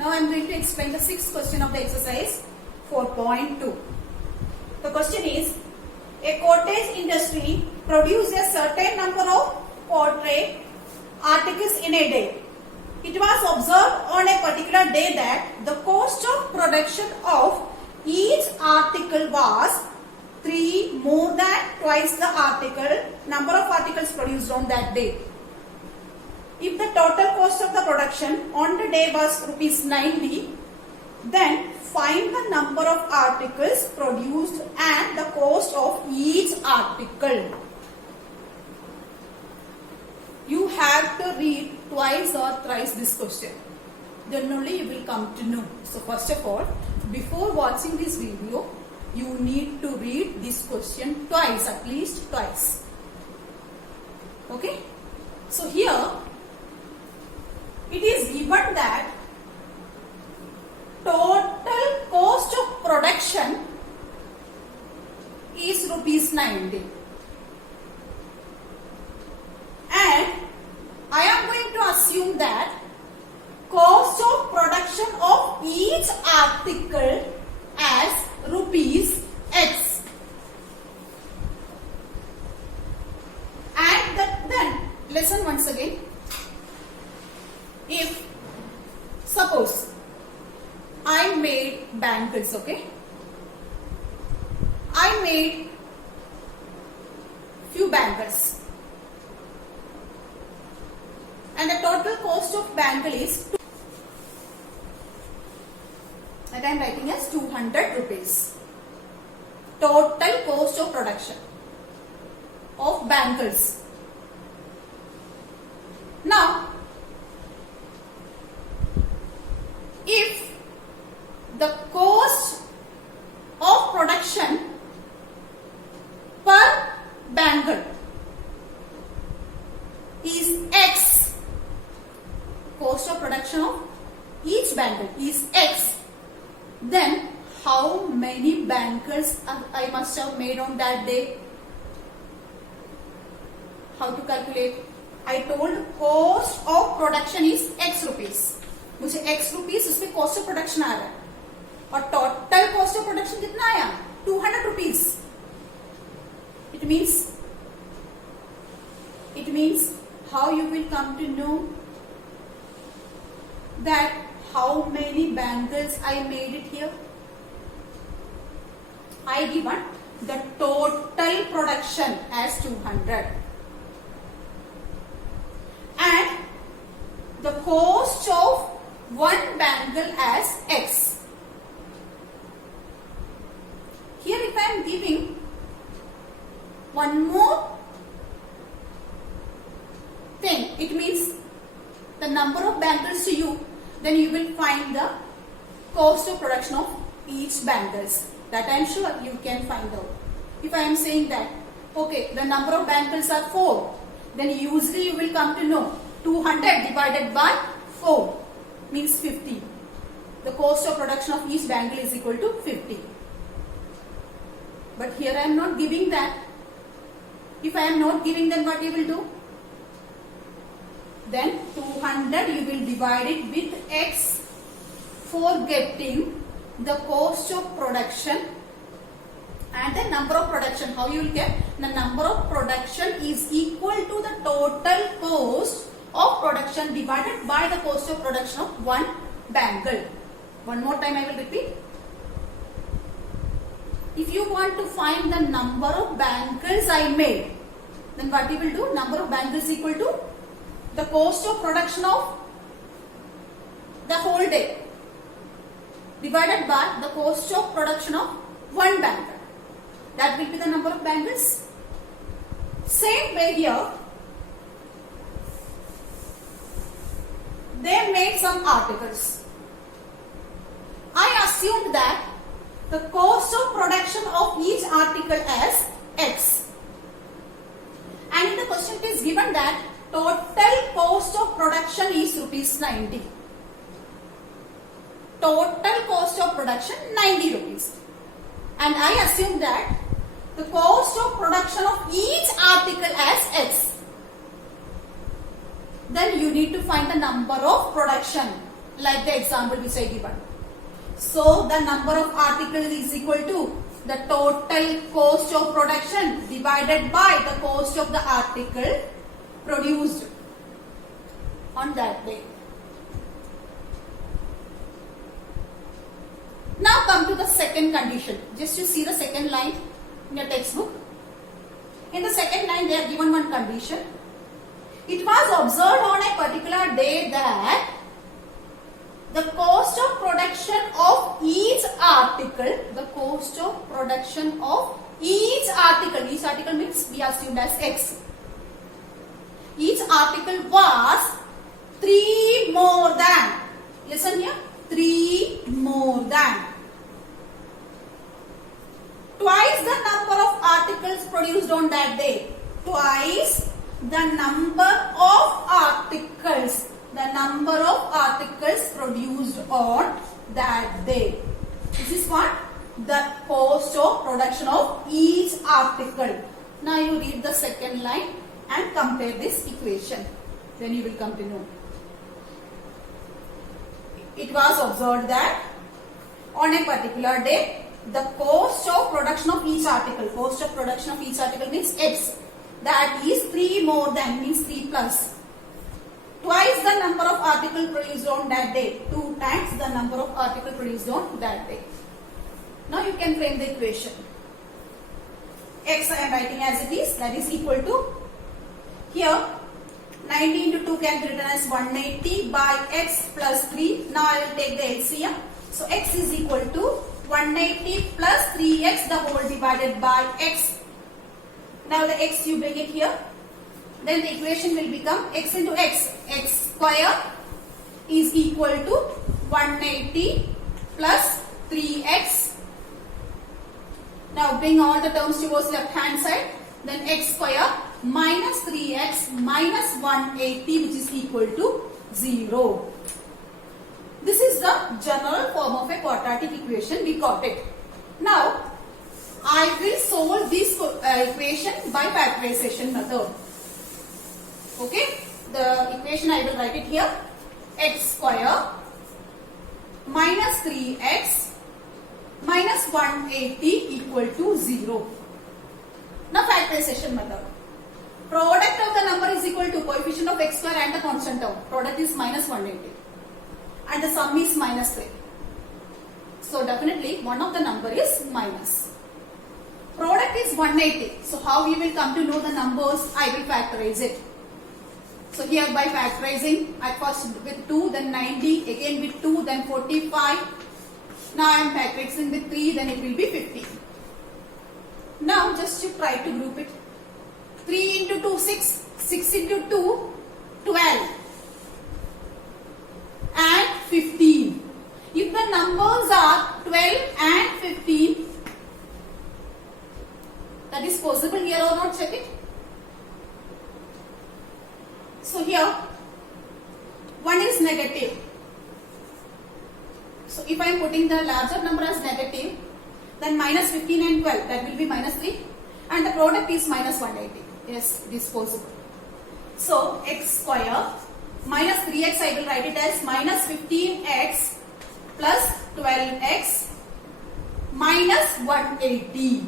Now I am going to explain the sixth question of the exercise 4.2. The question is, a cottage industry produces a certain number of portrait articles in a day. It was observed on a particular day that the cost of production of each article was more than twice the number of articles produced on that day. If the total cost of the production on the day was rupees 90, then find the number of articles produced and the cost of each article. You have to read twice or thrice this question. Then only you will come to know. So first of all, before watching this video, you need to read this question twice, at least twice. Okay? So here, it is given that total cost of production is rupees 90. And I am going to assume that cost of production of each article as rupees X. And then listen once again. If suppose I made bangles, okay? I made few bangles. And the total cost of bangle is that I am writing as 200 rupees. Total cost of production of bangles. Now, if the cost of production per bangle is X, cost of production of each bangle is X, then how many bangles I must have made on that day? How to calculate? I told cost of production is X rupees. मुझे X rupees उसमें cost of production आ रहा है और total cost of production कितना आया? 200 rupees. It means how you will come to know that how many bangles I made it here. I given the total production as 200 and the cost of one bangle as X. Here if I am giving one more thing, it means the number of bangles to you, then you will find the cost of production of each bangles. That I am sure you can find out. If I am saying that, okay, the number of bangles are 4, then usually you will come to know 200 divided by 4 means 50. The cost of production of each bangle is equal to 50. But here I am not giving that. If I am not giving, then what you will do? Then 200 you will divide it with X for getting the cost of production and the number of production. How you will get? The number of production is equal to the total cost of production divided by the cost of production of one bangle. One more time I will repeat. If you want to find the number of bangles I made, then what you will do? Number of bangles equal to the cost of production of the whole day divided by the cost of production of one bangle. That will be the number of bangles. Same way here, they made some articles. I assumed that the cost of production of each article as X. And in the question it is given that total cost of production is rupees 90. Total cost of production 90 rupees. And I assume that the cost of production of each article as X. Then you need to find the number of production. like the example which I given. So the number of articles is equal to the total cost of production divided by the cost of the article produced on that day. Now come to the second condition. Just you see the second line in your textbook. In the second line they are given one condition. It was observed on a particular day that the cost of production of each article, each article means we assumed as X. Each article was 3 more than, listen here, 3 more than twice the number of articles produced on that day. Twice the number of articles produced on that day. This is what? The cost of production of each article. Now you read the second line and compare this equation. Then you will come to know. It was observed that on a particular day, the cost of production of each article means X. That is 3 more than, means 3 plus. Twice the number of articles produced on that day. 2 times the number of articles produced on that day. Now you can frame the equation. X I am writing as it is, that is equal to, here 90 into 2 can be written as 180 by X plus 3. Now I will take the LCM. So X is equal to 180 plus 3X the whole divided by X. Now the X you bring it here. Then the equation will become X into X. X square is equal to 180 plus 3X. Now bring all the terms towards left hand side. Then X square minus 3X minus 180 which is equal to 0. This is the general form of a quadratic equation. We got it. Now I will solve this equation by factorization method. Okay, the equation I will write it here. X square minus 3X minus 180 equal to 0. Now factorization method. Product of the number is equal to coefficient of X square and the constant term. Product is minus 180 and the sum is minus 3. So definitely one of the number is minus. Product is 180. So how you will come to know the numbers? I will factorize it. So here by factorizing, at first with 2, then 90, again with 2, then 45. Now I am factorizing with 3, then it will be 50. Now just you try to group it. 3 into 2, 6. 6 into 2, 12. And 15. If the numbers are 12 and 15, that is possible here or not? Check it. So here 1 is negative. So if I am putting the larger number as negative, then minus 15 and 12, that will be minus 3. And the product is minus 180. Yes, it is possible. So X square minus 3X, I will write it as minus 15X plus 12X minus 180.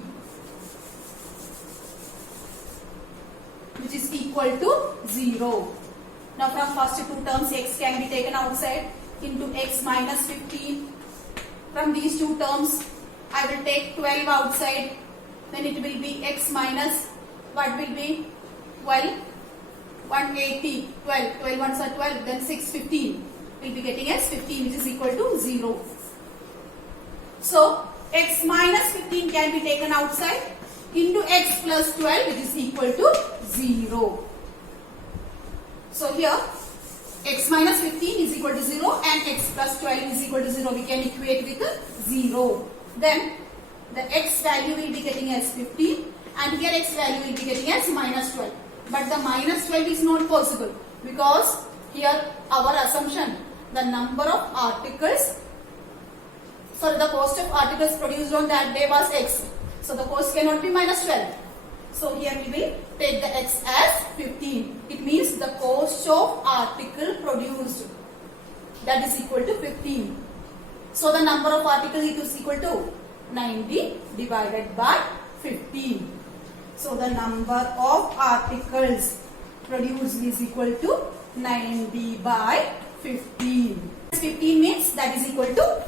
Which is equal to 0. Now from first 2 terms X can be taken outside into X minus 15. From these 2 terms I will take 12 outside. Then it will be X minus, what will be 12? 180, 12, 12 ones are 12, then 6, 15. We'll be getting as 15 which is equal to 0. So X minus 15 can be taken outside into X plus 12 which is equal to 0. So here X minus 15 is equal to 0 and X plus 12 is equal to 0. We can equate with 0. Then the X value will be getting as 15 and here X value will be getting as minus 12. But the minus 12 is not possible because here our assumption, the number of articles, sorry, the cost of articles produced on that day was X. So the cost cannot be minus 12. So here we will take the X as 15. It means the cost of article produced. that is equal to 15. So the number of articles is equal to 90 divided by 15. So the number of articles produced is equal to 90 by 15. 15 means that is equal to